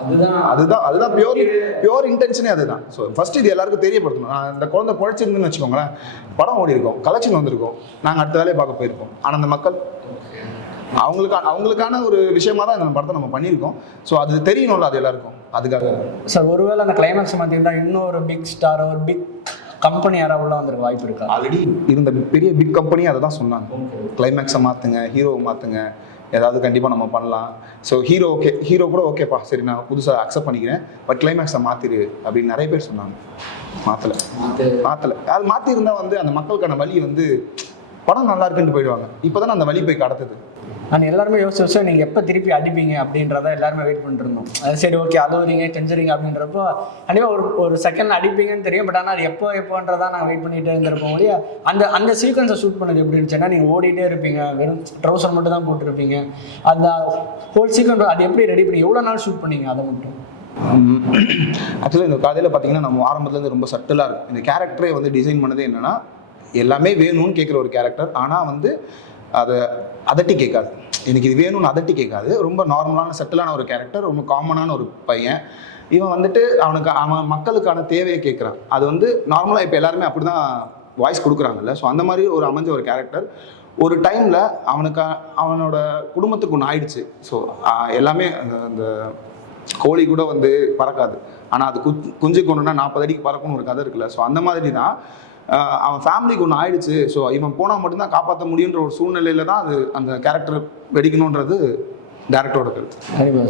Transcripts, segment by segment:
அதுதான் அதுதான் அதுதான் பியோர் பியோர் இன்டென்ஷனே அதுதான். ஸோ ஃபர்ஸ்ட் இது எல்லாருக்கும் தெரியப்படுத்தணும். நான் இந்த குழந்தை குழைச்சிருந்துன்னு வச்சுக்கோங்களேன் படம் ஓடி இருக்கும் கலெக்ஷன் வந்திருக்கும். நாங்கள் அடுத்த வேலையை பார்க்க போயிருக்கோம் ஆனால் அந்த மக்கள் அவங்களுக்கான அவங்களுக்கான ஒரு விஷயமா தான் இந்த படத்தை நம்ம பண்ணியிருக்கோம். ஸோ அது தெரியணும்ல அது எல்லாருக்கும். அதுக்காக. சார் ஒருவேளை அந்த கிளைமேக்ஸ் மாற்றிருந்தா இன்னும் ஒரு பிக் ஸ்டார் ஒரு பிக் கம்பெனி யாராவது உள்ள வந்துருக்க வாய்ப்பு இருக்கா? ஆல்ரெடி இருந்த பெரிய பிக் கம்பெனி அதை தான் சொன்னாங்க கிளைமேக்ஸை மாற்றுங்க ஹீரோவை மாற்றுங்க ஏதாவது கண்டிப்பாக நம்ம பண்ணலாம். ஸோ ஹீரோ ஓகே ஹீரோ கூட ஓகேப்பா சரி நான் புதுசாக அக்செப்ட் பண்ணிக்கிறேன். பட் கிளைமேக்ஸை மாற்றிடு அப்படின்னு நிறைய பேர் சொன்னாங்க. மாற்றலை மாற்றலை அது மாற்றிருந்தா வந்து அந்த மக்களுக்கான வழி வந்து படம் நல்லா இருக்குன்னு போயிடுவாங்க. இப்போ அந்த வழி போய் கடத்துது. நான் எல்லாருமே யோசிச்சு யோசிச்சு நீங்கள் எப்போ திருப்பி அடிப்பீங்க அப்படின்றத எல்லாருமே வெயிட் பண்ணிருந்தோம் அது சரி ஓகே அழுவுறீங்க செஞ்சுறீங்க அப்படின்றப்போ கண்டிப்பாக ஒரு ஒரு செகண்ட் அடிப்பீங்கன்னு தெரியும் பட் ஆனால் அது எப்போ எப்போன்றதா நாங்கள் வெயிட் பண்ணிகிட்டே இருந்திருப்போம் ஒழிய அந்த அந்த சீக்வன்ஸை ஷூட் பண்ணது எப்படி இருந்துச்சுன்னா நீங்கள் ஓடிட்டே இருப்பீங்க வெறும் ட்ரௌசர் மட்டும் தான் போட்டிருப்பீங்க. அந்த ஹோல் சீக்வன்ஸ் அது எப்படி ரெடி பண்ணி எவ்வளோ நாள் ஷூட் பண்ணீங்க அதை மட்டும்? ஆக்சுவலாக இந்த கதையில் பார்த்தீங்கன்னா நம்ம ஆரம்பத்துலேருந்து ரொம்ப சட்டிலாக இருக்கும் இந்த கேரக்டரே வந்து டிசைன் பண்ணது என்னென்னா எல்லாமே வேணும்னு கேட்குற ஒரு கேரக்டர் ஆனால் வந்து அதை அதட்டி கேட்காது. எனக்கு இது வேணும்னு அதட்டி கேட்காது. ரொம்ப நார்மலான செட்டிலான ஒரு கேரக்டர் ரொம்ப காமனான ஒரு பையன். இவன் வந்துட்டு அவனுக்கு அவன் மக்களுக்கான தேவையை கேட்குறான். அது வந்து நார்மலாக இப்போ எல்லாருமே அப்படி தான் வாய்ஸ் கொடுக்குறாங்கல்ல. ஸோ அந்த மாதிரி ஒரு அமைஞ்ச ஒரு கேரக்டர் ஒரு டைமில் அவனுக்கு அவனோட குடும்பத்துக்கு ஒன்று ஆயிடுச்சு. ஸோ எல்லாமே அந்த அந்த கோழி கூட வந்து பறக்காது. ஆனால் அது குஞ்சு கொண்டுனா நாற்பது அடிக்கு பறக்கணும்னு ஒரு கதை இருக்குல்ல. ஸோ அந்த மாதிரி தான் அவன் ஃபேமிலிக்கு ஒன்று ஆயிடுச்சு. ஸோ இவன் போனால் மட்டும்தான் காப்பாற்ற முடியுன்ற ஒரு சூழ்நிலையில தான் அது அந்த கேரக்டர் வெடிக்கணுன்றது டேரக்டரோட கருத்து.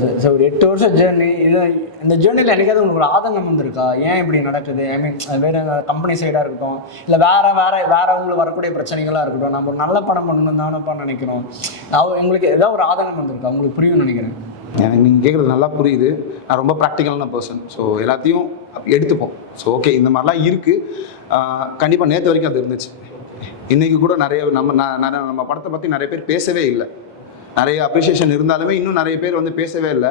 சார் சார் ஒரு எட்டு வருஷம் ஜேர்னி இது இந்த ஜேர்னியில் என்னைக்காவது உங்களுக்கு ஒரு ஆதங்கம் வந்திருக்கா? ஏன் இப்படி நடக்குது? ஐ மீன் வேறு கம்பெனி சைடாக இருக்கட்டும் இல்லை வேற வேற வேற உங்களுக்கு வரக்கூடிய பிரச்சனைகளாக இருக்கட்டும் நம்ம ஒரு நல்ல படம் பண்ணணும் தானப்பா நினைக்கிறோம். அவ எங்களுக்கு ஏதாவது ஒரு ஆதங்கம் வந்திருக்கா? உங்களுக்கு புரியும்னு நினைக்கிறேன். எனக்கு நீங்கள் கேட்குறது நல்லா புரியுது. நான் ரொம்ப ப்ராக்டிக்கலான பர்சன் ஸோ எல்லாத்தையும் எடுத்துப்போம். ஸோ ஓகே இந்த மாதிரிலாம் இருக்குது கண்டிப்பாக நேற்று வரைக்கும் அது இருந்துச்சு. இன்றைக்கி கூட நிறைய நம்ம நம்ம படத்தை பற்றி நிறைய பேர் பேசவே இல்லை. நிறைய அப்ரிஷியேஷன் இருந்தாலுமே இன்னும் நிறைய பேர் வந்து பேசவே இல்லை.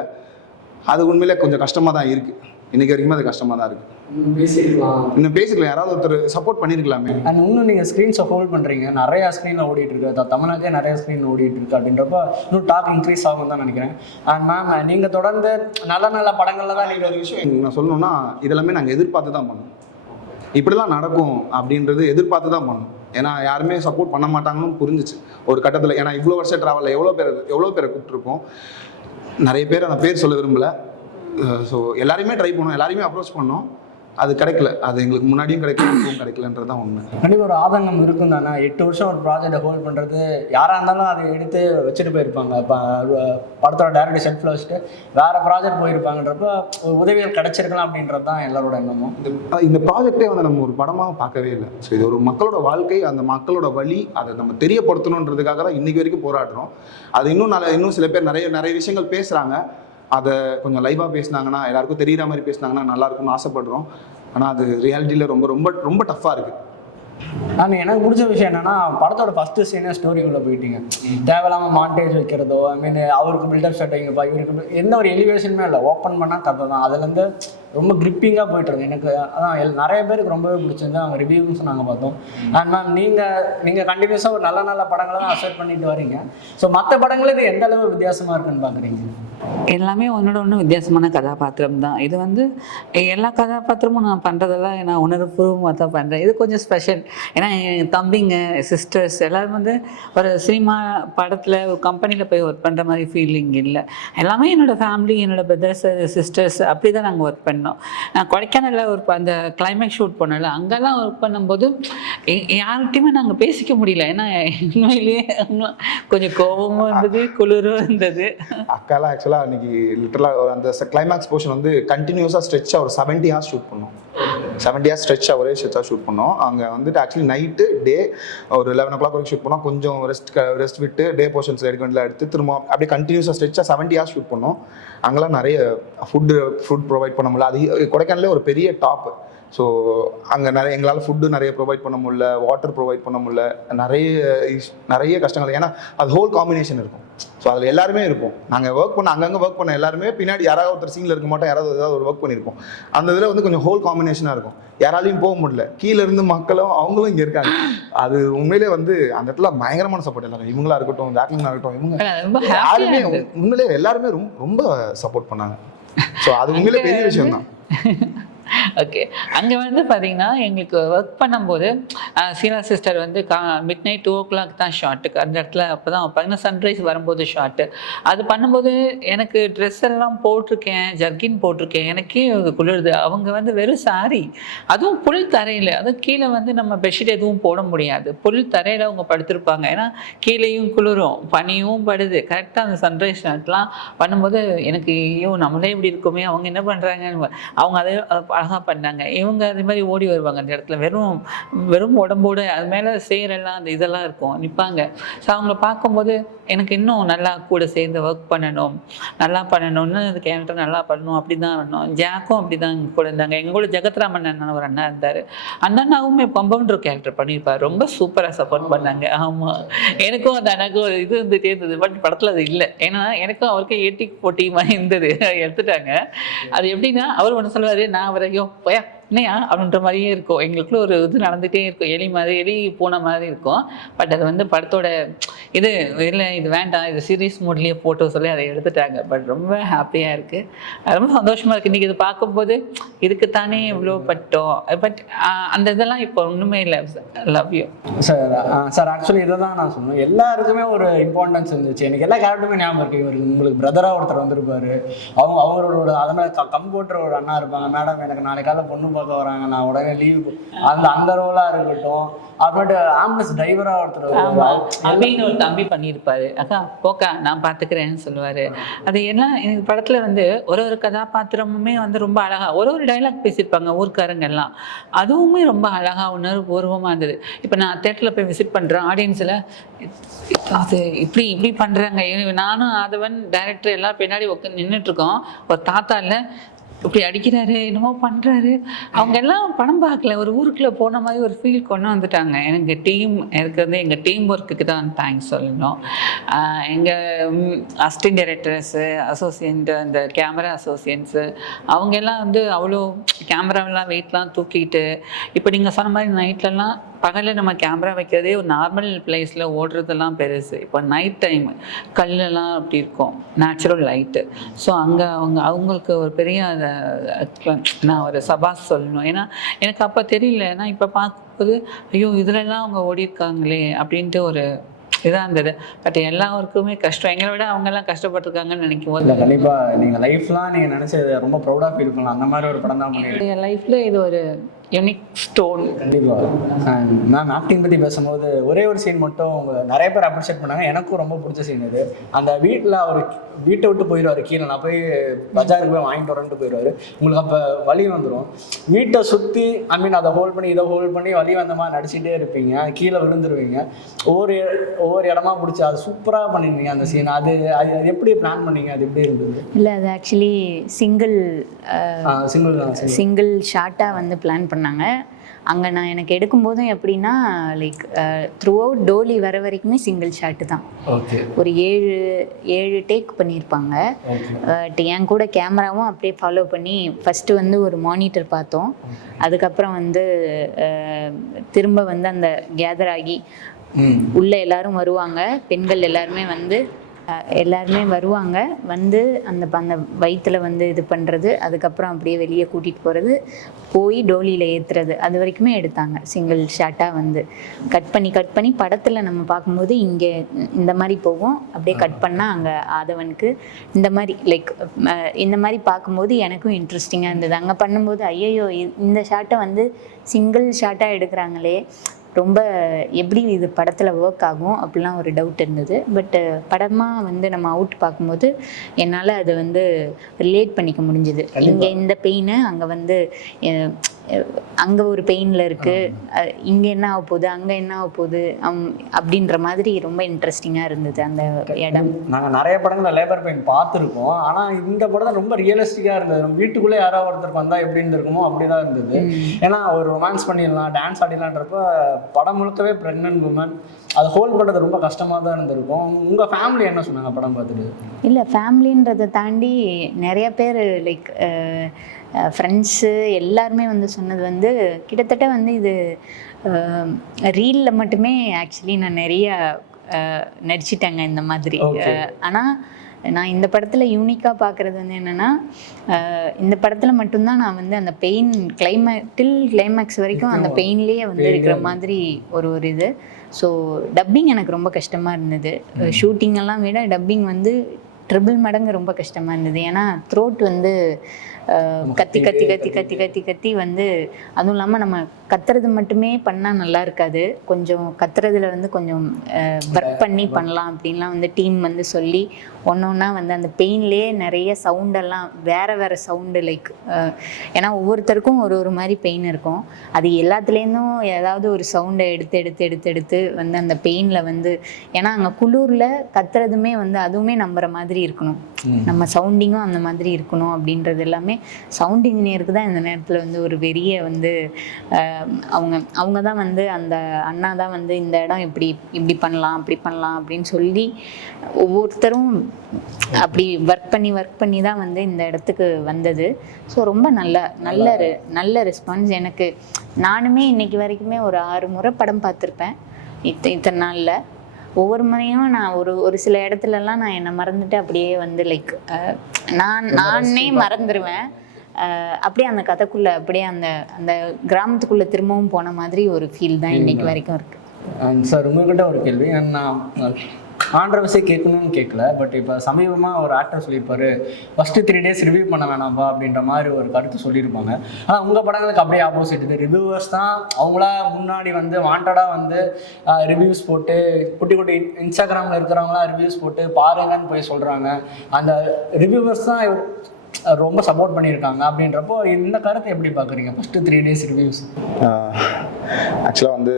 அது உண்மையிலே கொஞ்சம் கஷ்டமாக தான் இருக்குது இன்றைக்கி வரைக்குமே அது கஷ்டமாக தான் இருக்குது பேசிக்கலாம் இன்னும் பேசிக்கலாம் யாராவது ஒருத்தர் சப்போர்ட் பண்ணியிருக்கலாமே. அண்ட் இன்னும் நீங்கள் ஸ்க்ரீன்ஸை ஹோல்ட் பண்ணுறீங்க நிறைய ஸ்க்ரீனில் ஓடிட்டு இருக்கு. தமிழ்நாட்டிலே நிறைய ஸ்க்ரீன் ஓடிட்டு இருக்கு அப்படின்றப்ப இன்னும் டாக் இன்க்ரீஸ் ஆகும் தான் நினைக்கிறேன். அண்ட் மேம் நீங்கள் தொடர்ந்து நல்ல நல்ல படங்களில் தான் நீங்கள் ஒரு விஷயம் நான் சொல்லணும்னா இதெல்லாமே நாங்கள் எதிர்பார்த்து தான் பண்ணோம். இப்படிலாம் நடக்கும் அப்படின்றது எதிர்பார்த்து தான் பண்ணோம் ஏன்னா யாருமே சப்போர்ட் பண்ண மாட்டாங்கன்னு புரிஞ்சிச்சு. ஒரு கட்டத்தில் ஏன்னா இவ்வளோ வருஷம் ட்ராவலில் எவ்வளோ பேர் எவ்வளோ பேரை கூப்பிட்ருப்போம் நிறைய பேர் அந்த பேர் சொல்ல விரும்பல. ஸோ எல்லாருமே ட்ரை பண்ணோம். எல்லாருமே அப்ரோச் பண்ணோம். அது கிடைக்கல. அது எங்களுக்கு முன்னாடியும் கிடைக்கல இப்பவும் கிடைக்கலன்றது தான் உண்மை. கண்டிப்பாக ஒரு ஆதங்கம் இருக்கும் தானே? எட்டு வருஷம் ஒரு ப்ராஜெக்டை ஹோல்ட் பண்ணுறது யாராக இருந்தாலும் அதை எடுத்து வச்சுட்டு போயிருப்பாங்க. இப்போ படத்தோட டேரக்டர் செல்ஃபில் வச்சுட்டு வேறு ப்ராஜெக்ட் போயிருப்பாங்கன்றப்ப ஒரு உதவிகள் கிடைச்சிருக்கலாம் அப்படின்றது தான் எல்லாரோட எண்ணமும். இந்த இந்த ப்ராஜெக்டே வந்து நம்ம ஒரு படமாக பார்க்கவே இல்லை. ஸோ இது ஒரு மக்களோட வாழ்க்கை அந்த மக்களோட வழி அதை நம்ம தெரியப்படுத்தணுன்றதுக்காக தான் இன்னைக்கு வரைக்கும் போராடுறோம். அது இன்னும் நல்ல இன்னும் சில பேர் நிறைய நிறைய விஷயங்கள் பேசுகிறாங்க அதை கொஞ்சம் லைவாக பேசினாங்கன்னா எல்லாருக்கும் தெரியுற மாதிரி பேசுனாங்கன்னா நல்லா இருக்கும்னு ஆசைப்படுறோம். ஆனால் அது ரியாலிட்டியில் ரொம்ப ரொம்ப ரொம்ப டஃப்பாக இருக்குது நான் எனக்கு பிடிச்ச விஷயம் என்னன்னா படத்தோட ஃபர்ஸ்ட் சீனே ஸ்டோரிக்குள்ளே போயிட்டீங்க. தேவையில்லாம மாண்டேஜ் வைக்கிறதோ ஐ மீன் அவருக்கு பில்டப் ஷர்ட் வைங்கப்பா இவருக்கு எந்த ஒரு எலிவேஷனுமே இல்லை. ஓப்பன் பண்ணால் தப்பு தான் அதுலேருந்து ரொம்ப கிரிப்பிங்காக போயிட்டு இருக்கு எனக்கு அதான் எல்- நிறைய பேருக்கு ரொம்பவே பிடிச்சிருந்து அவங்க ரிவ்யூஸ் நாங்கள் பார்த்தோம். அண்ட் மேம் நீங்கள் நீங்கள் கண்டினியூஸாக ஒரு நல்ல நல்ல படங்களை தான் அசெப்ட் பண்ணிட்டு வரீங்க. ஸோ மற்ற படங்களுக்கு எந்த அளவு வித்தியாசமாக இருக்குன்னு பார்க்குறீங்க எல்லாமே ஒன்னோட ஒன்று வித்தியாசமான கதாபாத்திரம் தான். இது வந்து எல்லா கதாபாத்திரமும் நான் பண்ணுறதெல்லாம் நான் உணர்வுபூர்வமாக தான் பண்ணுறேன் இது கொஞ்சம் ஸ்பெஷல் ஏன்னா என் தம்பிங்க சிஸ்டர்ஸ் எல்லோரும் வந்து ஒரு சினிமா படத்தில் ஒரு கம்பெனியில் போய் ஒர்க் பண்ணுற மாதிரி ஃபீலிங் இல்லை. எல்லாமே என்னோடய ஃபேமிலி என்னோடய பிரதர்ஸ் சிஸ்டர்ஸ் அப்படி தான் நாங்கள் ஒர்க் பண்ணோம். நான் கொடைக்கானலில் ஒரு அந்த கிளைமேக்ஸ் ஷூட் பண்ணல. அங்கெல்லாம் ஒர்க் பண்ணும்போது எ- நாங்கள் பேசிக்க முடியல. ஏன்னா உண்மையிலேயே கொஞ்சம் கோபமும் இருந்தது குளிரும் இருந்தது. அக்காலாம் ஆக்சுவலாக இன்னைக்கு லிட்டரலாக அந்த கிளைமேக்ஸ் போர்ஷன் வந்து கண்டினியூஸாக ஸ்ட்ரெச்சாக ஒரு செவன்ட்டி ஹார்ஸ் ஷூட் பண்ணோம். செவன்ட்டி ஹார்ஸ் ஸ்ட்ரெச்சாக ஒரே ஸ்ட்ரெச்சாக ஷூட் பண்ணோம். அங்கே வந்துட்டு ஆக்சுவலி நைட்டு டே ஒரு லெவன் ஓ கிளாக் வரைக்கும் ஷூட் பண்ணோம். கொஞ்சம் ரெஸ்ட் ரெஸ்ட் விட்டு டே போர்ஷன்ஸ் எடுக்க வேண்டியது எடுத்து திரும்ப அப்படியே கண்டினியூஸாக ஸ்ட்ரெச்சாக செவன்ட்டி ஹார்ஸ் ஷூட் பண்ணோம். அங்கெல்லாம் நிறைய ஃபுட்டு ஃபுட் ப்ரொவைட் பண்ண முடியல. அது கொடைக்கானலே ஒரு பெரிய டாப் ஸோ அங்கே நிறைய எங்களால் ஃபுட்டு நிறைய ப்ரொவைட் பண்ண முடியல வாட்டர் ப்ரொவைட் பண்ண முடியல நிறைய நிறைய கஷ்டங்கள். ஏன்னா அது ஹோல் காம்பினேஷன் இருக்கும். ஸோ அதில் எல்லாருமே இருப்போம். நாங்கள் ஒர்க் பண்ண அங்கங்கே ஒர்க் பண்ண எல்லாருமே பின்னாடி யாராவது ஒருத்தர் சீனில் இருக்க மாட்டோம் யாராவது ஏதாவது ஒரு ஒர்க் பண்ணியிருப்போம் அந்த இதில் வந்து கொஞ்சம் ஹோல் காம்பினேஷனாக இருக்கும். யாராலையும் போக முடியல. கீழே இருந்து மக்களும் அவங்களும் இங்கே இருக்காங்க. அது உண்மையிலே வந்து அந்த இடத்துல பயங்கரமான சப்போர்ட் எல்லாரும் இவங்களா இருக்கட்டும் ஜாக்லினா இருக்கட்டும் இவங்க யாருமே உண்மையிலே எல்லாருமே ரொம்ப ரொம்ப சப்போர்ட் பண்ணாங்க. ஸோ ஸோ அது உண்மையிலே பெரிய விஷயம் தான் ஓகே அங்கே வந்து பார்த்தீங்கன்னா எங்களுக்கு ஒர்க் பண்ணும்போது சீனா சிஸ்டர் வந்து கா midnight two o'clock தான் ஷார்ட்டுக்கு அந்த இடத்துல அப்போ தான் பார்த்தீங்கன்னா சன்ரைஸ் வரும்போது ஷார்ட்டு அது பண்ணும்போது எனக்கு ட்ரெஸ் எல்லாம் போட்டிருக்கேன் ஜர்கின் போட்டிருக்கேன். எனக்கே அது குளிருது. அவங்க வந்து வெறும் சாரி அதுவும் புல் தரையில். அதுவும் கீழே வந்து நம்ம பெட்ஷீட் எதுவும் போட முடியாது. புல் தரையில் அவங்க படுத்திருப்பாங்க. ஏன்னா கீழேயும் குளிரும் பனியும் படுது. கரெக்டாக அந்த சன்ரைஸ் ஷார்ட்லாம் பண்ணும்போது எனக்கு ஐயோ நம்மளே இப்படி இருக்குமே. அவங்க என்ன பண்ணுறாங்கன்னு அவங்க அதே அழகாக பண்ணாங்க. இவங்க அதே மாதிரி ஓடி வருவாங்க அந்த இடத்துல. வெறும் வெறும் உடம்போடு அது மேலே சேரெல்லாம் அந்த இதெல்லாம் இருக்கும். நிற்பாங்க ஸோ அவங்கள பார்க்கும்போது எனக்கு இன்னும் நல்லா கூட சேர்ந்து ஒர்க் பண்ணணும். நல்லா பண்ணணும்னு அது கேரக்டர் நல்லா பண்ணணும். அப்படி தான் பண்ணணும் ஜாக்கும் அப்படி தான் கூட இருந்தாங்க. எங்களோட ஜெகத்ராமன் அண்ணன் ஒரு அண்ணா இருந்தார். அந்த அண்ணாவுமே பம்பவுண்டர் கேரக்டர் பண்ணியிருப்பார். ரொம்ப சூப்பராக சப்போர்ட் பண்ணாங்க. ஆமாம் எனக்கும் அந்த அண்ணாக்கும் ஒரு இது இருந்துகிட்டே இருந்தது. பட் படத்தில் அது இல்லை. ஏன்னா எனக்கும் அவருக்கும் ஏட்டி போட்டியுமா இருந்தது. எடுத்துட்டாங்க. அது எப்படின்னா அவர் ஒன்று சொல்லுவார் நான் வரையும் போயா என்னையா அப்படின்ற மாதிரியே இருக்கும். எங்களுக்குள்ள ஒரு இது நடந்துகிட்டே இருக்கும். எலி மாதிரி எலி போன மாதிரி இருக்கும். பட் அது வந்து படத்தோட இது இல்லை இது வேண்டாம். இது சீரியஸ் மூட்லேயே போட்டோ சொல்லி அதை எடுத்துட்டாங்க. பட் ரொம்ப ஹாப்பியாக இருக்குது ரொம்ப சந்தோஷமாக இருக்குது இன்றைக்கி இது பார்க்கும்போது இதுக்கு தானே இவ்வளோ பட்டோம் பட் அந்த இதெல்லாம் இப்போ ஒன்றுமே இல்லை. Love you sir sir actually இதை தான் நான் சொன்னேன். எல்லாருக்குமே ஒரு இம்பார்ட்டன்ஸ் இருந்துச்சு. எனக்கு எல்லா கேரக்டருமே ஞாபகம் இருக்கு. இவருக்கு உங்களுக்கு பிரதராக ஒருத்தர் வந்திருப்பாரு. அவங்க அவரோட அதனால் கம்போட்டர் ஒரு அண்ணா இருப்பாங்க. மேடம் எனக்கு நாளைக்கால பொண்ணு பார்க்க வராங்க. நான் உடனே லீவ் அந்த அந்த ரோலாக இருக்கட்டும். அப்புறமேட்டு ஆம்புலன்ஸ் டிரைவரா ஒருத்தர் அப்படின்னு ஒரு தம்பி பண்ணியிருப்பாரு. அக்கா போக்கா நான் பாத்துக்கிறேன்னு சொல்லுவாரு. அது எல்லாம் எனக்கு படத்துல வந்து ஒரு ஒரு கதாபாத்திரமுமே வந்து ரொம்ப அழகா ஒரு ஒரு டைலாக் பேசியிருப்பாங்க ஊர்க்காரங்க எல்லாம் அதுவுமே ரொம்ப அழகா உணர்வுபூர்வமா இருந்தது. இப்போ நான் தேட்டரில் போய் விசிட் பண்றேன். ஆடியன்ஸில் அது இப்படி இப்படி பண்றாங்க. நானும் ஆதவன் டைரக்டர் எல்லாம் பின்னாடி உட்காந்து நின்றுட்டு இருக்கோம். ஒரு தாத்தா இல்லை இப்படி அடிக்கிறாரு என்னமோ பண்ணுறாரு அவங்க எல்லாம் பணம் பார்க்கல. ஒரு ஊருக்குள்ளே போன மாதிரி ஒரு ஃபீல் கொண்டு வந்துட்டாங்க. எனக்கு டீம் எனக்கு வந்து எங்கள் டீம் ஒர்க்குக்கு தான் தேங்க்ஸ் சொல்லணும். எங்கள் எங்க அசிஸ்டன்ட் டைரக்டர்ஸு அசோசியன்ட் அந்த கேமரா அசோசியன்ஸு அவங்க எல்லாம் வந்து அவ்வளோ கேமராவெல்லாம் வெயிட்லாம் தூக்கிட்டு இப்போ நீங்கள் சொன்ன மாதிரி நைட்லலாம் பகலில் நம்ம கேமரா வைக்கிறதே ஒரு நார்மல் பிளேஸில் ஓடுறதெல்லாம் பெருசு. இப்போ நைட் டைம் கல்லெல்லாம் அப்படி இருக்கும். நேச்சுரல் லைட்டு ஸோ அங்கே அவங்க அவங்களுக்கு ஒரு பெரிய அத- நான் ஒரு சபாஸ் சொல்லணும். ஏன்னா எனக்கு அப்போ தெரியல. நான் இப்போ பார்க்கும்போது ஐயோ இதுலலாம் அவங்க ஓடிருக்காங்களே அப்படின்ட்டு ஒரு இதாக இருந்தது. பட் எல்லாருக்குமே கஷ்டம். எங்களை விட அவங்கெல்லாம் கஷ்டப்பட்டிருக்காங்கன்னு நினைக்கும் போது கண்டிப்பாக நீங்கள் லைஃப்லாம் நீங்கள் நினச்சது ரொம்ப ப்ரௌடாக ஃபீல் பண்ணலாம். அந்த மாதிரி ஒரு படம் தான் என்னுடைய லைஃப்பில் இது ஒரு யூனிக் ஸ்டோன் கண்டிப்பாக மேம் ஆக்டிங் பற்றி பேசும்போது ஒரே ஒரு சீன் மட்டும் உங்க நிறைய பேர் அப்ரிஷியேட் பண்ணாங்க. எனக்கும் ரொம்ப பிடிச்ச சீன் இது. அந்த வீட்டில் அவர் வீட்டை விட்டு போயிடுவார். கீழே நான் போய் பஜாருக்கு போய் வாங்கிட்டு வரேன்ட்டு போயிடுவார். உங்களுக்கு அப்போ வலி வந்துடும் வீட்டை சுற்றி ஐ மீன் அதை ஹோல்ட் பண்ணி இதை ஹோல்ட் பண்ணி வலி வந்த மாதிரி நடிச்சிட்டே இருப்பீங்க. கீழே விழுந்துருவீங்க. ஒவ்வொரு ஒவ்வொரு இடமா பிடிச்சி அது சூப்பராக பண்ணிருந்தீங்க அந்த சீன் அது அது எப்படி பிளான் பண்ணீங்க? அது எப்படி இருந்தது? இல்லை அது ஆக்சுவலி சிங்கிள் சிங்கிள் தான் சிங்கிள் ஷார்ட்டாக வந்து பிளான் பண்ணாங்க அங்கே நான் எனக்கு எடுக்கும்போதும் எப்படின்னா லைக் த்ரூ அவுட் டோலி வர வரைக்குமே சிங்கிள் ஷாட்டு தான். ஒரு ஏழு ஏழு டேக் பண்ணியிருப்பாங்க. பட் என் கூட கேமராவும் அப்படியே ஃபாலோ பண்ணி ஃபஸ்ட்டு வந்து ஒரு மானிட்டர் பார்த்தோம். அதுக்கப்புறம் வந்து திரும்ப வந்து அந்த கேதர் ஆகி உள்ளே எல்லாரும் வருவாங்க. பெண்கள் எல்லாருமே வந்து எல்லாருமே வருவாங்க. வந்து அந்த அந்த வயிற்றுல வந்து இது பண்ணுறது அதுக்கப்புறம் அப்படியே வெளியே கூட்டிகிட்டு போகிறது போய் டோலியில் ஏற்றுறது அது வரைக்குமே எடுத்தாங்க. சிங்கிள் ஷாட்டாக வந்து. கட் பண்ணி கட் பண்ணி படத்தில் நம்ம பார்க்கும்போது இங்கே இந்த மாதிரி போகும். அப்படியே கட் பண்ணால் அங்கே ஆதவனுக்கு இந்த மாதிரி லைக் இந்த மாதிரி பார்க்கும்போது எனக்கும் இன்ட்ரெஸ்டிங்காக இருந்தது. அங்கே பண்ணும்போது ஐயையோ இ- இந்த ஷாட்டை வந்து சிங்கிள் ஷாட்டாக எடுக்கிறாங்களே. ரொம்ப எப்படி இது படத்தில் ஒர்க் ஆகும் அப்படிலாம் ஒரு டவுட் இருந்தது. பட்டு படமாக வந்து நம்ம அவுட் பார்க்கும்போது என்னால் அது வந்து ரிலேட் பண்ணிக்க முடிஞ்சுது. இங்கே இந்த பெயின் அங்கே வந்து அங்கே ஒரு பெயினில் இருக்குது இங்கே என்ன ஆக போகுது? அங்கே என்ன ஆக போகுது? அப்படின்ற மாதிரி ரொம்ப இன்ட்ரெஸ்டிங்காக இருந்தது அந்த இடம். நாங்கள் நிறைய படங்களை லேபர் பெயின் பார்த்துருக்கோம். ஆனால் இந்த படம் ரொம்ப ரியலிஸ்டிக்காக இருந்தது. நம்ம வீட்டுக்குள்ளே யாராவது ஒருத்தருக்கு வந்தால் எப்படி இருந்திருக்குமோ அப்படி தான் இருந்தது ஏன்னா ஒரு ரொமான்ஸ் பண்ணிடலாம் டான்ஸ் ஆடிடலான்றப்ப படம் முழுக்கவே ப்ரெக்னென்ட் உமன் அதை ஹோல்ட் பண்ணுறது ரொம்ப கஷ்டமாக தான் இருந்திருக்கும். உங்கள் ஃபேமிலி என்ன சொன்னாங்க படம் பார்த்துட்டு? இல்லை ஃபேமிலின்றதை தாண்டி நிறைய பேர் லைக் ஃப்ரெண்ட்ஸு எல்லாருமே வந்து சொன்னது வந்து கிட்டத்தட்ட வந்து இது ரீலில் மட்டுமே ஆக்சுவலி நான் நிறைய நடிச்சிட்டேங்க இந்த மாதிரி. ஆனால் நான் இந்த படத்தில் யூனிக்காக பார்க்குறது வந்து என்னென்னா இந்த படத்தில் மட்டும்தான் நான் வந்து அந்த பெயின் கிளைமே டில் கிளைமேக்ஸ் வரைக்கும் அந்த பெயின்லேயே வந்து இருக்கிற மாதிரி ஒரு ஒரு இது. ஸோ டப்பிங் எனக்கு ரொம்ப கஷ்டமாக இருந்தது. ஷூட்டிங் எல்லாம் விட டப்பிங் வந்து ட்ரிபிள் மடங்கு ரொம்ப கஷ்டமாக இருந்தது. ஏன்னா த்ரோட் வந்து கத்தி கத்தி கத்தி கத்தி கத்தி கத்தி வந்து அதுவும் இல்லாமல் நம்ம கத்துறது மட்டுமே பண்ணால் நல்லா இருக்காது. கொஞ்சம் கத்துறதுல வந்து கொஞ்சம் ஒர்க் பண்ணி பண்ணலாம் அப்படின்லாம் வந்து டீம் வந்து சொல்லி ஒன்று ஒன்றா வந்து அந்த பெயின்லேயே நிறைய சவுண்டெல்லாம் வேற வேற சவுண்டு லைக் ஏன்னா ஒவ்வொருத்தருக்கும் ஒரு ஒரு மாதிரி பெயின் இருக்கும். அது எல்லாத்துலேருந்தும் ஏதாவது ஒரு சவுண்டை எடுத்து எடுத்து எடுத்து எடுத்து வந்து அந்த பெயினில் வந்து ஏன்னா அங்கே குளூரில் கத்துறதுமே வந்து அதுவுமே நம்புற மாதிரி இருக்கணும். நம்ம சவுண்டிங்கும் அந்த மாதிரி இருக்கணும் அப்படின்றது எல்லாமே சவுண்ட் இன்ஜினியருக்கு தான் இந்த நேரத்தில் வந்து ஒரு பெரிய வந்து அவங்க அவங்க தான் வந்து அந்த அண்ணா தான் வந்து இந்த இடம் இப்படி இப்படி பண்ணலாம் அப்படி பண்ணலாம் அப்படின்னு சொல்லி ஒவ்வொருத்தரும் அப்படி ஒர்க் பண்ணி ஒர்க் பண்ணி தான் வந்து இந்த இடத்துக்கு வந்தது. ஸோ ரொம்ப நல்ல நல்ல நல்ல ரெஸ்பான்ஸ் எனக்கு. நானுமே இன்னைக்கு வரைக்குமே ஒரு ஆறு முறை படம் பார்த்துருப்பேன். இத்த இத்தனை நாளில். ஒவ்வொரு முறையும் நான் ஒரு ஒரு சில இடத்துலலாம் நான் என்னை மறந்துட்டு அப்படியே வந்து லைக் நான் நானே மறந்துடுவேன் அப்படியே அந்த கதைக்குள்ளே அப்படியே அந்த அந்த கிராமத்துக்குள்ளே திரும்பவும் போன மாதிரி ஒரு ஃபீல் தான் இன்னைக்கு வரைக்கும் இருக்குது சார் உங்ககிட்ட ஒரு கேள்வி. நான் கான்ட்ரவர்சி கேட்கணும்னு கேட்கல பட் இப்போ சமீபமாக ஒரு ஆக்டர் சொல்லியிருப்பாரு ஃபஸ்ட்டு த்ரீ டேஸ் ரிவ்யூ பண்ண வேணாம்ப்பா அப்படின்ற மாதிரி ஒரு கருத்து சொல்லியிருப்பாங்க. ஆனால் உங்கள் படங்களுக்கு அப்படியே ஆப்போசிட் இது ரிவ்யூவர்ஸ் தான் அவங்களா முன்னாடி வந்து வாண்டடாக வந்து ரிவ்யூஸ் போட்டு குட்டி குட்டி இன்ஸ்டாகிராமில் இருக்கிறவங்களாம் ரிவ்யூஸ் போட்டு பாருங்கன்னு போய் சொல்கிறாங்க அந்த ரிவ்யூவர்ஸ் தான் ரொம்ப சப்போர்ட் பண்ணியிருக்காங்க அப்படின்றப்போ இந்த கருத்தை எப்படி பார்க்குறீங்க? ஃபஸ்ட்டு த்ரீ டேஸ் ரிவ்யூஸ் ஆக்சுவலாக வந்து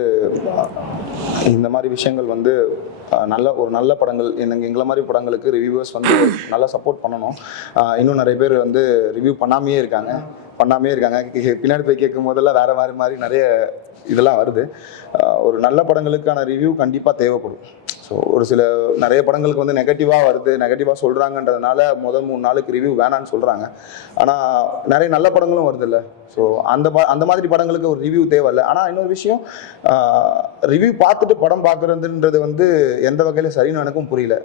இந்த மாதிரி விஷயங்கள் வந்து நல்ல ஒரு நல்ல படங்கள் எங்கள் எங்களை மாதிரி படங்களுக்கு ரிவ்யூவர்ஸ் வந்து நல்லா சப்போர்ட் பண்ணணும். இன்னும் நிறைய பேர் வந்து ரிவ்யூ பண்ணாமையே இருக்காங்க. பண்ணாமே இருக்காங்க. பின்னாடி போய் கேட்கும் போதெல்லாம் வேற மாதிரி மாதிரி நிறைய இதெல்லாம் வருது. ஒரு நல்ல படங்களுக்கான ரிவ்யூ கண்டிப்பாக தேவைப்படும். ஸோ ஒரு சில நிறைய படங்களுக்கு வந்து நெகட்டிவாக வருது நெகட்டிவாக சொல்கிறாங்கன்றதுனால முதல் மூணு நாளுக்கு ரிவ்யூ வேணான்னு சொல்கிறாங்க ஆனால் நிறைய நல்ல படங்களும் வருது இல்லை ஸோ அந்த ப- அந்த மாதிரி படங்களுக்கு ஒரு ரிவ்யூ தேவையில்லை. ஆனால் இன்னொரு விஷயம் ரிவ்யூ பார்த்துட்டு படம் பார்க்குறதுன்றது வந்து எந்த வகையில் சரின்னு எனக்கும் புரியல.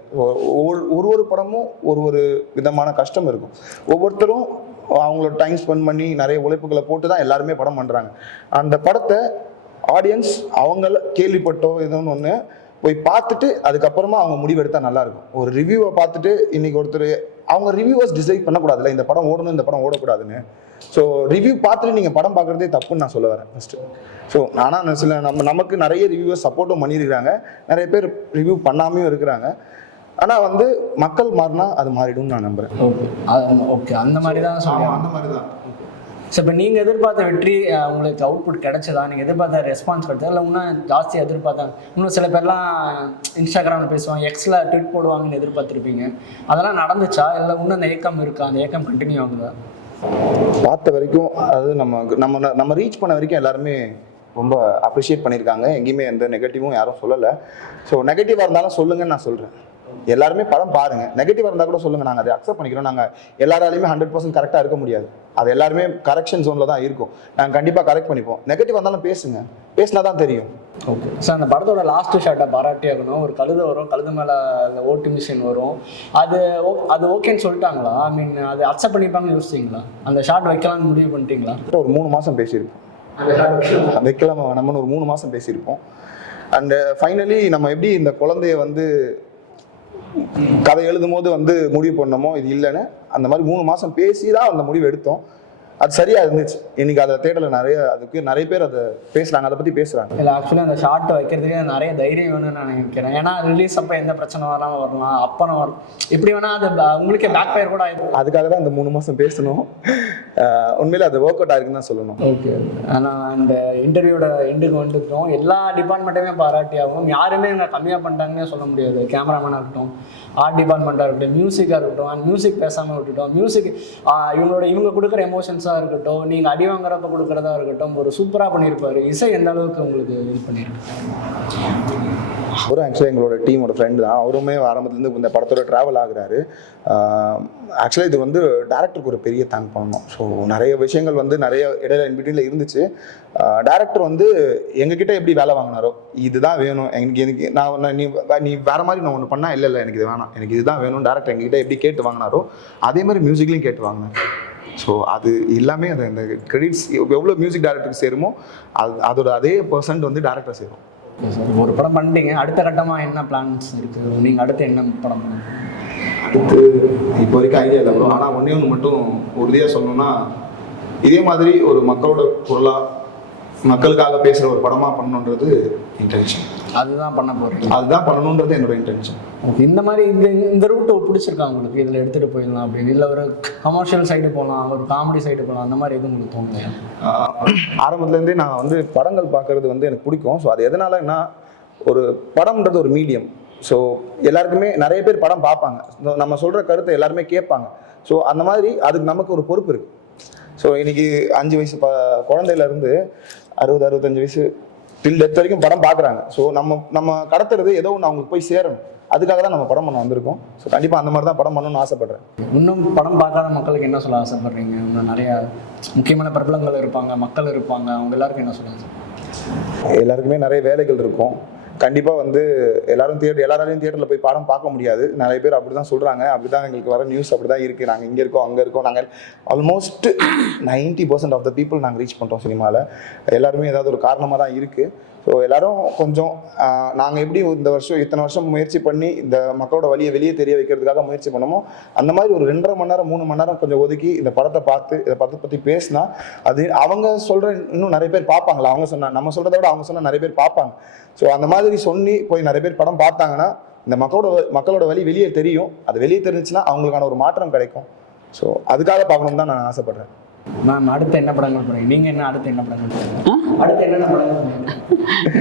ஒரு ஒரு ஒரு படமும் ஒரு ஒரு விதமான கஷ்டம் இருக்கும். ஒவ்வொருத்தரும் அவங்களோட டைம் ஸ்பெண்ட் பண்ணி நிறைய உழைப்புகளை போட்டு தான் எல்லாருமே படம் பண்ணுறாங்க அந்த படத்தை ஆடியன்ஸ் அவங்கள கேள்விப்பட்டோ இதுன்னு ஒன்று போய் பார்த்துட்டு அதுக்கப்புறமா அவங்க முடிவெடுத்தா நல்லாயிருக்கும் ஒரு ரிவ்யூவை பார்த்துட்டு இன்னைக்கு ஒருத்தர் அவங்க ரிவ்யூவர்ஸ் டிசைட் பண்ணக்கூடாதுல்ல இந்த படம் ஓடணும் இந்த படம் ஓடக்கூடாதுன்னு. ஸோ ரிவ்யூ பார்த்துட்டு நீங்கள் படம் பார்க்குறதே தப்புன்னு நான் சொல்ல வரேன் ஃபஸ்ட்டு ஸோ ஆனால் சில நம்ம நமக்கு நிறைய ரிவ்யூவர்ஸ் சப்போர்ட்டும் பண்ணியிருக்காங்க நிறைய பேர் ரிவ்யூ பண்ணாமையும் இருக்கிறாங்க. ஆனால் வந்து மக்கள் மாறினா அது மாறிடும்னு நான் நம்புகிறேன் ஓகே. ஓகே. அந்த மாதிரி தான் சொல்லுவாங்க. அந்த மாதிரி தான் ஸோ இப்போ நீங்கள் எதிர்பார்த்த வெற்றி உங்களுக்கு அவுட்புட் கிடைச்சதா? நீங்கள் எதிர்பார்த்த ரெஸ்பான்ஸ் கிடைச்சதா? இல்லை இன்னும் ஜாஸ்தி எதிர்பார்த்தாங்க இன்னும் சில பேர்லாம் இன்ஸ்டாகிராமில் பேசுவாங்க எக்ஸில் ட்வீட் போடுவாங்கன்னு எதிர்பார்த்துருப்பீங்க. அதெல்லாம் நடந்துச்சா? இல்லை இன்னும் அந்த ஏக்கம் இருக்கா? அந்த ஏக்கம் கண்டினியூ ஆகுதா? பார்த்த வரைக்கும் அதாவது நம்ம நம்ம நம்ம ரீச் பண்ண வரைக்கும் எல்லாருமே ரொம்ப அப்ரிஷியேட் பண்ணியிருக்காங்க. எங்கேயுமே எந்த நெகட்டிவும் யாரும் சொல்லலை. ஸோ நெகட்டிவாக இருந்தாலும் சொல்லுங்கன்னு நான் சொல்கிறேன் எல்லாருமே படம் பாருங்க. நெகட்டிவாக இருந்தால் கூட சொல்லுங்க. நாங்கள் அதை அக்செப்ட் பண்ணிக்கிறோம். நாங்கள் எல்லாராலையுமே ஹண்ட்ரட் பர்சன்ட் கரெக்டாக இருக்க முடியாது. அது எல்லாருமே கரெக்ஷன் ஜோனில் தான் இருக்கும். நாங்கள் கண்டிப்பாக கரெக்ட் பண்ணிப்போம். நெகட்டிவாக இருந்தாலும் பேசுங்க. பேசினா தான் தெரியும். ஓகே சார் அந்த படத்தோட லாஸ்ட் ஷாட்டை பாராட்டி ஆகணும். ஒரு கழுதை வரும். கழுது மேலே அந்த ஓட்டு மிஷின் வரும். அது அது ஓகேன்னு சொல்லிட்டாங்களா? ஐ மீன் அது அக்செப்ட் பண்ணிப்பாங்கன்னு யோசிச்சிங்களா? அந்த ஷாட் வைக்கலாம்னு முடிவு பண்ணிட்டீங்களா? ஒரு மூணு மாதம் பேசியிருப்போம். வைக்கலாம்? வைக்கலாமா வேணாமனு ஒரு மூணு மாதம் பேசியிருப்போம். அண்ட் ஃபைனலி நம்ம எப்படி இந்த குழந்தைய வந்து கதை எழுதும் போது வந்து முடிவு பண்ணோமோ இது இல்லைன்னு அந்த மாதிரி மூணு மாதம் பேசி தான் அந்த முடிவு எடுத்தோம். அது சரியா இருந்துச்சு. இன்னைக்கு அதை தேடல நிறைய அதுக்கு நிறைய பேர் அதை பேசுறாங்க அதை பத்தி பேசுறாங்க. இல்லை ஆக்சுவலி அந்த ஷார்ட் வைக்கிறதுக்கே நிறைய தைரியம் வேணும்னு நான் நினைக்கிறேன். ஏன்னா ரிலீஸ் அப்போ எந்த பிரச்சனை வராமல் வரலாம். அப்புறம் வரும் இப்படி வேணா அது உங்களுக்கே பேக் ஃபயர் கூட ஆயிடும். அதுக்காக தான் அந்த மூணு மாசம் பேசணும். உண்மையில அது ஒர்க் அவுட் ஆயிருக்குன்னு தான் சொல்லணும். ஓகே ஆனால் இந்த இன்டர்வியூட எண்டுக்கு வந்துட்டோம். எல்லா டிபார்ட்மெண்ட்டுமே பாராட்டி ஆகும் யாருமே இங்கே கம்மியாக பண்ணிட்டாங்கன்னே சொல்ல முடியாது. கேமராமேனாக இருக்கட்டும் ஆர்ட் டிபார்ட்மெண்ட்டாக இருக்கட்டும் மியூசிக்காக இருக்கட்டும் அண்ட் மியூசிக் பேசாமல் விட்டுட்டோம். மியூசிக் இவங்களோட இவங்க கொடுக்குற எமோஷன்ஸாக இருக்கட்டும் நீங்கள் அடி வாங்குறப்ப கொடுக்குறதா இருக்கட்டும் ஒரு சூப்பராக பண்ணியிருப்பார் இசை எந்த அளவுக்கு உங்களுக்கு இது பண்ணியிருக்கு அவரும் ஆக்சுவலாக எங்களோட டீமோட ஃப்ரெண்டு தான். அவருமே ஆரம்பத்துலேருந்து இந்த படத்தோட ட்ராவல் ஆகுறாரு. ஆக்சுவலாக இது வந்து டேரக்டருக்கு ஒரு பெரிய தேங்க் பண்ணணும். ஸோ நிறைய விஷயங்கள் வந்து நிறைய இடையில இன்பிட்வீனில் இருந்துச்சு. டேரக்டர் வந்து எங்ககிட்ட எப்படி வேலை வாங்கினாரோ இதுதான் வேணும். எனக்கு எனக்கு நான் நீ நீ வேற மாதிரி நான் ஒன்று பண்ணால் இல்லை இல்லை எனக்கு இது வேணாம். எனக்கு இதுதான் வேணும். டேரக்டர் எங்ககிட்ட எப்படி கேட்டு வாங்கினாரோ அதே மாதிரி மியூசிக்லையும் கேட்டு வாங்கினேன் ஸோ அது எல்லாமே அது அந்த கிரெடிட்ஸ் எவ்வளோ மியூசிக் டேரக்டருக்கு சேருமோ அது அதோட அதே பர்சன்ட் வந்து டேரக்டர் சேரும். ஒரு படம் பண்ணிட்டீங்க அடுத்த கட்டமாக என்ன பிளான்ஸ் இருக்குது நீங்கள் அடுத்து என்ன படம் அடுத்து இப்போ வரைக்கும் ஐடியா இல்லை ப்ரோ ஆனால் ஒன்றே ஒன்று மட்டும் உறுதியாக சொல்லணும்னா இதே மாதிரி ஒரு மக்களோட குரலாக மக்களுக்காக பேசுகிற ஒரு படமாக பண்ணணுன்றது இன்டென்ஷன் அதுதான் பண்ண போகிறீங்க அதுதான் பண்ணணுன்றது என்னோட இன்டென்ஷன் இந்த மாதிரி இந்த இந்த ரூட் பிடிச்சிருக்கா உங்களுக்கு? இதில் எடுத்துகிட்டு போயிடலாம் அப்படின்னு. இல்லை ஒரு கமர்ஷியல் சைடு போகலாம் ஒரு காமெடி சைடு போகலாம் அந்த மாதிரி எதுவும் உங்களுக்கு தோணுலையா? ஆரம்பத்துலேருந்தே நான் வந்து படங்கள் பார்க்கறது வந்து எனக்கு பிடிக்கும். ஸோ அது எதனாலன்னா ஒரு படம்ன்றது ஒரு மீடியம் ஸோ எல்லாருக்குமே நிறைய பேர் படம் பார்ப்பாங்க. நம்ம சொல்கிற கருத்தை எல்லாருமே கேட்பாங்க. ஸோ அந்த மாதிரி அதுக்கு நமக்கு ஒரு பொறுப்பு இருக்குது ஸோ இன்னைக்கு அஞ்சு வயசு ப குழந்தையிலேருந்து அறுபது அறுபத்தஞ்சு வயசு டில் டெத் வரைக்கும் படம் பார்க்குறாங்க. ஸோ நம்ம நம்ம கடத்துறது ஏதோ ஒன்று அவங்களுக்கு போய் சேரணும். அதுக்காக தான் நம்ம படம் பண்ண வந்திருக்கோம். ஸோ கண்டிப்பாக அந்த மாதிரி தான் படம் பண்ணணும்னு ஆசைப்படுறேன். இன்னும் படம் பார்க்காத மக்களுக்கு என்ன சொல்ல ஆசைப்படுறீங்க? இன்னும் நிறைய முக்கியமான பிரபலங்கள் இருப்பாங்க மக்கள் இருப்பாங்க. அவங்க எல்லாருக்கும் என்ன சார் எல்லாருக்குமே நிறைய வேலைகள் இருக்கும். கண்டிப்பாக வந்து எல்லாரும் தியேட்டர் எல்லாராலையும் தியேட்டரில் போய் படம் பார்க்க முடியாது. நிறைய பேர் அப்படி தான் சொல்கிறாங்க அப்படி தான் எங்களுக்கு வர நியூஸ் அப்படி தான் இருக்குது நாங்கள் இங்கே இருக்கோம் அங்கே இருக்கோம். நாங்கள் almost ninety percent of the people நாங்கள் ரீச் பண்ணுறோம் சினிமாவில் எல்லாருமே ஏதாவது ஒரு காரணமாக தான் இருக்குது ஸோ எல்லாரும் கொஞ்சம் நாங்கள் எப்படி இந்த வருஷம் இத்தனை வருஷம் முயற்சி பண்ணி இந்த மக்களோட வழியை வெளியே தெரிய வைக்கிறதுக்காக முயற்சி பண்ணமோ அந்த மாதிரி ஒரு ரெண்டரை மணி நேரம் மூணு மணி நேரம் கொஞ்சம் ஒதுக்கி இந்த படத்தை பார்த்து இதை படத்தை பற்றி பேசினா அது அவங்க சொல்கிற இன்னும் நிறைய பேர் பார்ப்பாங்களா? அவங்க சொன்னால் நம்ம சொல்கிறத விட அவங்க சொன்னால் நிறைய பேர் பார்ப்பாங்க. ஸோ அந்த மாதிரி சொல்லி போய் நிறைய பேர் படம் பார்த்தாங்கன்னா இந்த மக்களோட மக்களோட வழி வெளியே தெரியும். அது வெளியே தெரிஞ்சுன்னா அவங்களுக்கான ஒரு மாற்றம் கிடைக்கும். ஸோ அதுக்காக பார்க்கணும் தான் நான் ஆசைப்பட்றேன். மேம் அடுத்து என்ன படங்கள் பண்ணுறீங்க நீங்கள் என்ன அடுத்து என்ன படங்கள் அடுத்து என்னென்ன படங்கள்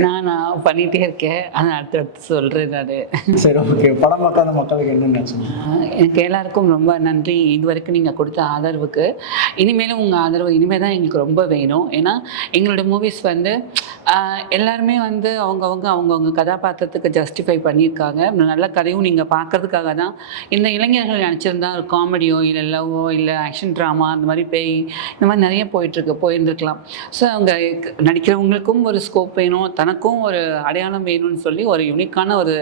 நான் நான் பண்ணிகிட்டே இருக்கேன். ஆனால் அடுத்தடுத்து சொல்கிறேன் நான். சரி ஓகே படம் பார்க்காத மக்களுக்கு என்னென்னு எனக்கு எல்லாருக்கும் ரொம்ப நன்றி. இது வரைக்கும் நீங்கள் கொடுத்த ஆதரவுக்கு. இனிமேலும் உங்கள் ஆதரவு இனிமேல் தான் எங்களுக்கு ரொம்ப வேணும். ஏன்னா எங்களோட மூவிஸ் வந்து எல்லாருமே வந்து அவங்கவுங்க அவங்கவுங்க கதாபாத்திரத்துக்கு ஜஸ்டிஃபை பண்ணியிருக்காங்க. நல்ல கதையும் நீங்கள் பார்க்கறதுக்காக தான் இந்த இளைஞர்கள் நினச்சிருந்தா ஒரு காமெடியோ இல்லை லவ்வோ இல்லை ஆக்ஷன் ட்ராமா அந்த மாதிரி பேய் இந்த மாதிரி நிறைய போயிட்டுருக்கு போயிருந்துருக்கலாம். ஸோ அவங்க நடிக்கிறவங்களுக்கும் ஒரு ஸ்கோப் வேணும் தனக்கும் ஒரு அடையாளம் வேணும்னு சொல்லி ஒரு யூனிக்கான ஒரு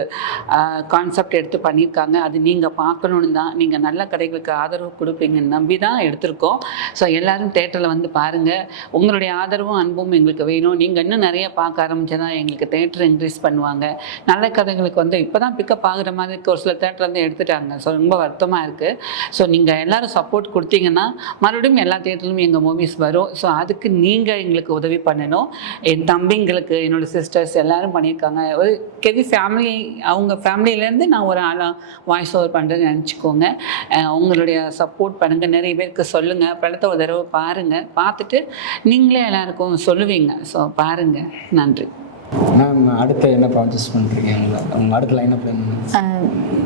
கான்செப்ட் எடுத்து பண்ணியிருக்காங்க. அது நீங்கள் பார்க்கணுன்னு தான். நீங்கள் நல்ல கடைகளுக்கு ஆதரவு கொடுப்பீங்கன்னு நம்பி தான் எடுத்திருக்கோம். ஸோ எல்லாரும் தேட்டரில் வந்து பாருங்கள் உங்களுடைய ஆதரவும் அன்பும் எங்களுக்கு வேணும். நீங்கள் இன்னும் நிறைய பார்க்க ஆரம்பிச்சா எங்களுக்கு தேட்டர் இன்க்ரீஸ் பண்ணுவாங்க. நல்ல கதைகளுக்கு வந்து இப்போ தான் பிக்கப் ஆகுற மாதிரி ஒரு சில தேட்டர் வந்து எடுத்துட்டாங்க. ஸோ ரொம்ப வருத்தமாக இருக்குது ஸோ நீங்கள் எல்லாரும் சப்போர்ட் கொடுத்தீங்கன்னா மறுபடியும் எல்லா தேட்டர்லையும் எங்கள் மூவிஸ் வரும். ஸோ அதுக்கு நீங்கள் எங்களுக்கு உதவி பண்ணணும். என் தம்பிங்களுக்கு என்னோட சிஸ்டர்ஸ் எல்லாரும் பண்ணியிருக்காங்க. ஒரு கெவி ஃபேமிலி அவங்க ஃபேமிலியிலேருந்து நான் ஒரு ஆளாக வாய்ஸ் ஓவர் பண்ணுறேன்னு நினச்சிக்கோங்க. உங்களுடைய சப்போர்ட் பண்ணுங்கள் நிறைய பேருக்கு சொல்லுங்கள் படத்தை ஒரு தடவை பாருங்கள் பார்த்துட்டு நீங்களே எல்லாருக்கும் சொல்லுவீங்க. ஸோ பாருங்கள் நன்றி. மேம் அடுத்து என்ன ப்ராஜெக்ட்ஸ் பண்ணுறீங்க உங்கள் அடுத்த லைன் அப்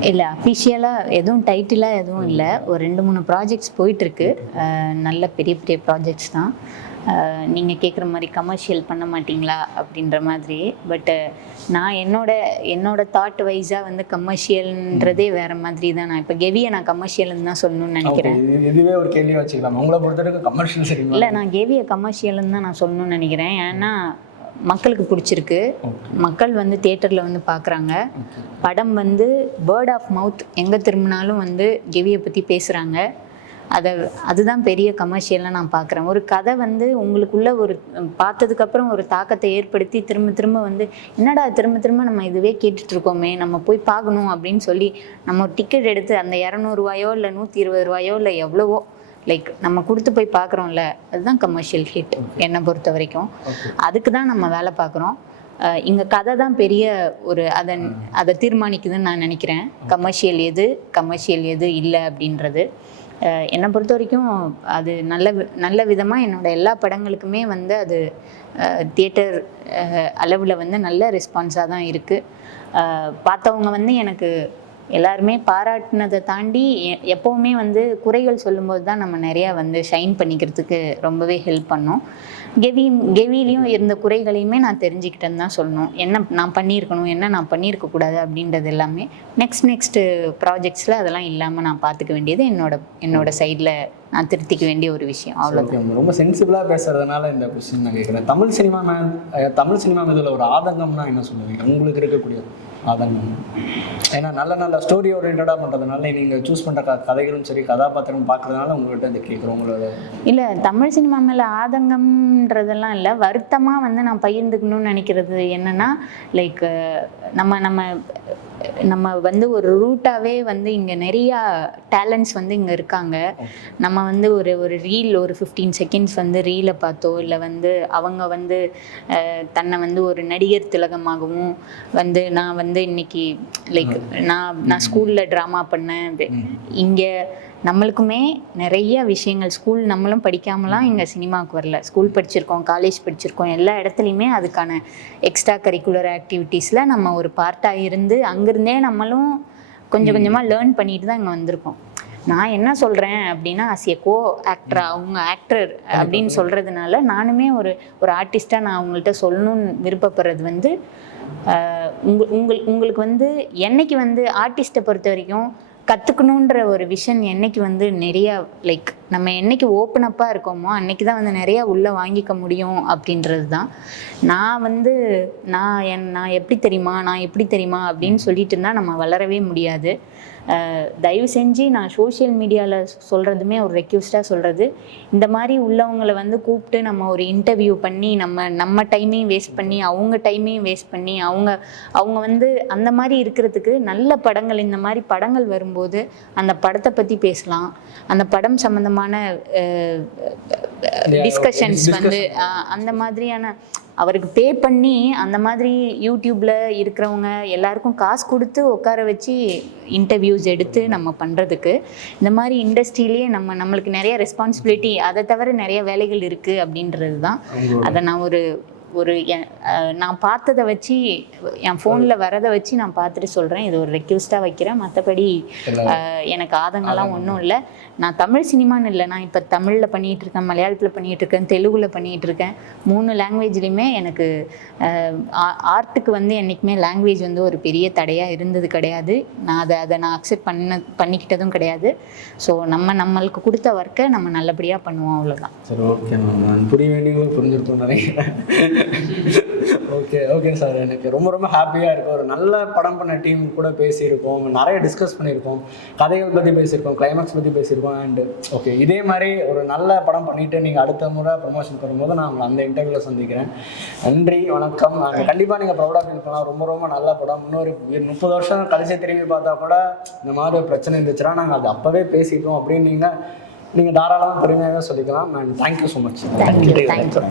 இல்லை அஃபிஷியலாக எதுவும் டைட்டிலாக எதுவும் இல்லை. ஒரு ரெண்டு மூணு ப்ராஜெக்ட்ஸ் போயிட்டுருக்கு. நல்ல பெரிய பெரிய ப்ராஜெக்ட்ஸ் தான். நீங்கள் கேட்குற மாதிரி கமர்ஷியல் பண்ண மாட்டீங்களா அப்படின்ற மாதிரி. பட்டு நான் என்னோட என்னோட தாட் வைஸாக வந்து கமர்ஷியல்ன்றதே வேறு மாதிரி தான் நான். இப்போ கெவியை நான் கமர்ஷியல்னு தான் சொல்லணும்னு நினைக்கிறேன். இதுவே ஒரு கேள்வியாக வச்சுக்கலாம்? உங்களை பொறுத்த வரைக்கும் கமர்ஷியல் இல்லை நான் கெவியை கமர்ஷியல்னு தான் நான் சொல்லணும்னு நினைக்கிறேன். ஏன்னா மக்களுக்கு பிடிச்சிருக்கு. மக்கள் வந்து தேட்டரில் வந்து பார்க்குறாங்க படம் வந்து வேர்ட் ஆஃப் மவுத் எங்கே திரும்பினாலும் வந்து கெவியை பற்றி பேசுகிறாங்க அதை அதுதான் பெரிய கமர்ஷியலாக நான் பார்க்குறேன் ஒரு கதை வந்து உங்களுக்குள்ள ஒரு பார்த்ததுக்கப்புறம் ஒரு தாக்கத்தை ஏற்படுத்தி திரும்ப திரும்ப வந்து என்னடா திரும்ப திரும்ப நம்ம இதுவே கேட்டுட்டு இருக்கோமே நம்ம போய் பார்க்கணும் அப்படின்னு சொல்லி நம்ம டிக்கெட் எடுத்து அந்த இரநூறுவாயோ இல்லை நூற்றி இருபது ரூபாயோ இல்லை எவ்வளவோ லைக் நம்ம கொடுத்து போய் பார்க்குறோம்ல அதுதான் கமர்ஷியல் ஹிட் என்னை பொறுத்த வரைக்கும். அதுக்கு தான் நம்ம வேலை பார்க்குறோம். இங்கே கதை தான் பெரிய ஒரு அதை அதை தீர்மானிக்குதுன்னு நான் நினைக்கிறேன். கமர்ஷியல் எது கமர்ஷியல் எது இல்லை அப்படின்றது. என்னை பொறுத்த வரைக்கும் அது நல்ல நல்ல விதமாக என்னோட எல்லா படங்களுக்குமே வந்து அது தியேட்டர் அளவில் வந்து நல்ல ரெஸ்பான்ஸாக தான் இருக்குது பார்த்தவங்க வந்து எனக்கு எல்லாருமே பாராட்டினதை தாண்டி எப்போவுமே வந்து குறைகள் சொல்லும்போது தான் நம்ம நிறையா வந்து ஷைன் பண்ணிக்கிறதுக்கு ரொம்பவே ஹெல்ப் பண்ணோம். கெவி கெவிலையும் இருந்த குறைகளையுமே நான் தெரிஞ்சுக்கிட்டேன்னு தான் சொல்லணும். என்ன நான் பண்ணியிருக்கணும் என்ன நான் பண்ணியிருக்க கூடாது அப்படின்றது எல்லாமே நெக்ஸ்ட் நெக்ஸ்ட்டு ப்ராஜெக்ட்ஸில் அதெல்லாம் இல்லாமல் நான் பார்த்துக்க வேண்டியது என்னோட என்னோட சைடில் நான் திருத்திக்க வேண்டிய ஒரு விஷயம். அவ்வளோதான் ரொம்ப சென்சிபிளாக பேசுறதுனால இந்த கொஸ்டின் நான் கேட்குறேன். தமிழ் சினிமா மே தமிழ் சினிமா மீதுல ஒரு ஆதங்கம்னா என்ன சொல்லுவீங்க? உங்களுக்கு இருக்கக்கூடிய ஆதங்கம் ஏன்னா நல்ல நல்ல ஸ்டோரி ஓரியன்டாக பண்ணுறதுனால நீங்கள் சூஸ் பண்ணுற க கதைகளும் சரி கதாபாத்திரம் பார்க்கறதுனால உங்கள்கிட்ட இந்த கேட்குறோம் உங்களோட இல்லை தமிழ் சினிமா மேலே ஆதங்கம்ன்றதெல்லாம் இல்லை. வருத்தமாக வந்து நான் பகிர்ந்துக்கணும்னு நினைக்கிறது என்னென்னா லைக் நம்ம நம்ம நம்ம வந்து ஒரு ரூட்டாகவே வந்து இங்கே நிறையா டேலண்ட்ஸ் வந்து இங்கே இருக்காங்க. நம்ம வந்து ஒரு ஒரு ரீல் ஒரு ஃபிஃப்டீன் செகண்ட்ஸ் வந்து ரீலை பார்த்தோ இல்லை வந்து அவங்க வந்து தன்னை வந்து ஒரு நடிகர் திலகமாகவும் வந்து நான் வந்து இன்னைக்கு லைக் நான் நான் ஸ்கூலில் ட்ராமா பண்ணேன். இங்கே நம்மளுக்குமே நிறைய விஷயங்கள் ஸ்கூல் நம்மளும் படிக்காமலாம் இங்கே சினிமாவுக்கு வரல. ஸ்கூல் படிச்சிருக்கோம் காலேஜ் படிச்சிருக்கோம் எல்லா இடத்துலையுமே அதுக்கான எக்ஸ்ட்ரா கரிக்குலர் ஆக்டிவிட்டீஸில் நம்ம ஒரு பார்ட்டாக இருந்து அங்கேருந்தே நம்மளும் கொஞ்சம் கொஞ்சமாக லேர்ன் பண்ணிட்டு தான் இங்கே வந்திருக்கோம். நான் என்ன சொல்கிறேன் அப்படின்னா எ கோ ஆக்டர் அவங்க ஆக்டர் அப்படின்னு சொல்கிறதுனால நானுமே ஒரு ஒரு ஆர்டிஸ்ட்டாக நான் அவங்கள்ட்ட சொல்லணும்னு விருப்பப்படுறது வந்து ஆஹ் உங்க உங்கள் உங்களுக்கு வந்து என்னைக்கு வந்து ஆர்டிஸ்ட்டை பொறுத்த வரைக்கும் கற்றுக்கணுன்ற ஒரு விஷன் என்னைக்கு வந்து நிறையா லைக் நம்ம என்னைக்கு ஓப்பன் அப்பாக இருக்கோமோ அன்னைக்கு தான் வந்து நிறையா உள்ளே வாங்கிக்க முடியும் அப்படின்றது தான். நான் வந்து நான் என் நான் எப்படி தெரியுமா நான் எப்படி தெரியுமா அப்படின்னு சொல்லிட்டு இருந்தால் நம்ம வளரவே முடியாது. தயவு செஞ்சு நான் சோஷியல் மீடியாவில் சொல்கிறதுமே ஒரு ரெக்யூஸ்டாக சொல்கிறது இந்த மாதிரி உள்ளவங்களை வந்து கூப்பிட்டு நம்ம ஒரு இன்டர்வியூ பண்ணி நம்ம நம்ம டைமையும் வேஸ்ட் பண்ணி அவங்க டைமையும் வேஸ்ட் பண்ணி அவங்க அவங்க வந்து அந்த மாதிரி இருக்கிறதுக்கு நல்ல படங்கள் இந்த மாதிரி படங்கள் வரும்போது அந்த படத்தை பற்றி பேசலாம். அந்த படம் சம்மந்தமான டிஸ்கஷன்ஸ் வந்து அஹ், அந்த மாதிரியான அவருக்கு பே பண்ணி அந்த மாதிரி யூடியூப்ல இருக்கிறவங்க எல்லாருக்கும் காசு கொடுத்து உட்கார வச்சு இன்டர்வியூஸ் எடுத்து நம்ம பண்ணுறதுக்கு இந்த மாதிரி இண்டஸ்ட்ரியிலேயே நம்ம நம்மளுக்கு நிறைய ரெஸ்பான்சிபிலிட்டி அதை தவிர நிறைய வேலைகள் இருக்குது அப்படின்றது தான். அதை நான் ஒரு ஒரு நான் பார்த்ததை வச்சு என் ஃபோனில் வரதை வச்சு நான் பார்த்துட்டு சொல்கிறேன் இது ஒரு ரெக்யூஸ்டாக வைக்கிறேன். மற்றபடி எனக்கு ஆதங்கம்லாம் ஒன்றும் இல்லை. நான் தமிழ் சினிமான்னு இல்லை நான் இப்போ தமிழில் பண்ணிகிட்டு இருக்கேன் மலையாளத்தில் பண்ணிகிட்டு இருக்கேன் தெலுங்குல பண்ணிகிட்டு இருக்கேன் மூணு லாங்குவேஜ்லேயுமே எனக்கு ஆர்ட்டுக்கு வந்து என்றைக்குமே லாங்குவேஜ் வந்து ஒரு பெரிய தடையாக இருந்தது கிடையாது. நான் அதை அதை நான் அக்செப்ட் பண்ண பண்ணிக்கிட்டதும் கிடையாது. ஸோ நம்ம நம்மளுக்கு கொடுத்த ஒர்க்கை நம்ம நல்லபடியாக பண்ணுவோம் அவ்வளோதான் சரி ஓகே மேம் நான் புரிய வேண்டியவங்களும் புரிஞ்சுருக்கோம் நிறைய. ஓகே ஓகே சார் எனக்கு ரொம்ப ரொம்ப ஹாப்பியாக இருக்குது ஒரு நல்ல படம் பண்ண டீம் கூட பேசியிருக்கோம். நிறைய டிஸ்கஸ் பண்ணியிருக்கோம். கதைகள் பற்றி பேசியிருக்கோம் கிளைமேக்ஸ் பற்றி பேசியிருக்கோம். அண்டு ஓகே இதே மாதிரி ஒரு நல்ல படம் பண்ணிவிட்டு நீங்கள் அடுத்த முறை ப்ரமோஷன் பண்ணும்போது நான் உங்களை அந்த இன்டர்வியூவில் சந்திக்கிறேன். நன்றி வணக்கம். கண்டிப்பாக நீங்கள் ப்ரௌடாக ஃபீல் பண்ணலாம். ரொம்ப ரொம்ப நல்ல படம். இன்னொரு முப்பது வருஷம் கழிச்சு திரும்பி பார்த்தா கூட இந்த மாதிரி ஒரு பிரச்சனை இருந்துச்சுன்னா நாங்கள் அது அப்போவே பேசிட்டோம் அப்படின்னு நீங்கள் நீங்கள் தாராளமாக பெருமையாகவே சொல்லிக்கலாம். And thank you so much thank you thank you